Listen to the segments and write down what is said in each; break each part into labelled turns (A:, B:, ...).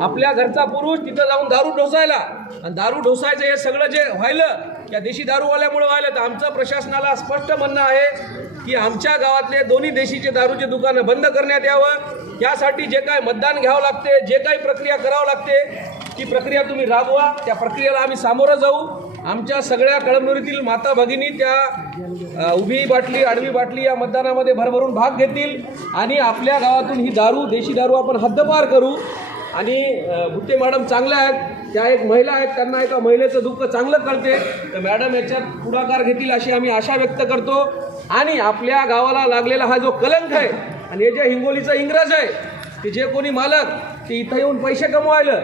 A: आपल्या घरचा पुरुष तिथं जाऊन दारू ढोसायला. आणि दारू ढोसायचं हे सगळं जे व्हायलं या देशी दारूवाल्यामुळे व्हायलं तर आमचं प्रशासनाला स्पष्ट म्हणणं आहे की आमच्या गावातले दोन्ही देशीचे दारूचे दुकानं बंद करण्यात यावं. यासाठी जे काय मतदान घ्यावं लागते जे काही प्रक्रिया करावं लागते ती प्रक्रिया तुम्ही राबवा. त्या प्रक्रियेला आम्ही सामोरं जाऊ. आमच्या सगळ्या कळमनुरीतील माता भगिनी त्या उभी बाटली आडवी बाटली या मतदानामध्ये भरभरून भाग घेतील. आणि आपल्या गावातून ही दारू देशी दारू आपण हद्दपार करू. आणि भुट्टे मॅडम चांगल्या आहेत. त्या एक महिला आहेत त्यांना एका महिलेचं दुःख चांगलं कळते. तर मॅडम याच्यात पुढाकार घेतील अशी आम्ही आशा व्यक्त करतो. आणि आपल्या गावाला लागलेला हा जो कलंक आहे आणि हे जे हिंगोलीचं इंग्रज आहे ते जे कोणी मालक ते इथं येऊन पैसे कमवायलं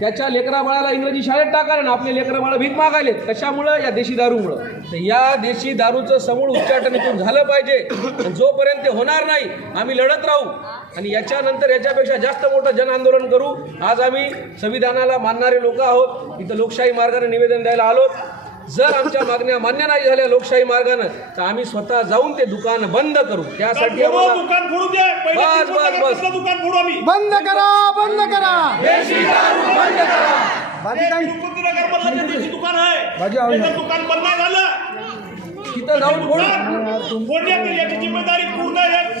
A: त्याच्या लेकरा बाळाला इंग्रजी शाळेत टाकायला ना आपले लेकरा बाळा भीक मागायले. कशामुळं? या देशी दारूमुळं. तर या देशी दारूचं समूळ उच्चाटन इथून झालं पाहिजे. आणि जोपर्यंत ते होणार नाही आम्ही लढत राहू. आणि याच्यानंतर याच्यापेक्षा जास्त मोठं जन आंदोलन करू. आज आम्ही संविधानाला मानणारे लोक आहोत. इथं लोकशाही मार्गाने निवेदन द्यायला आलो. जर आमच्या मागण्या मान्य नाही झाल्या लोकशाही मार्गानं तर आम्ही स्वतः जाऊन ते दुकान बंद करू. त्यासाठी बस, बस, बस.
B: नगरपालिका दुकान फोडू आम्ही.
C: बंद करा बंद करा.
B: दुकान आहे. त्याचं दुकान बंद नाही झालं.
A: तिथं जाऊन
B: फोडण्यात याची जिम्मेदारी पूर्ण हे राहील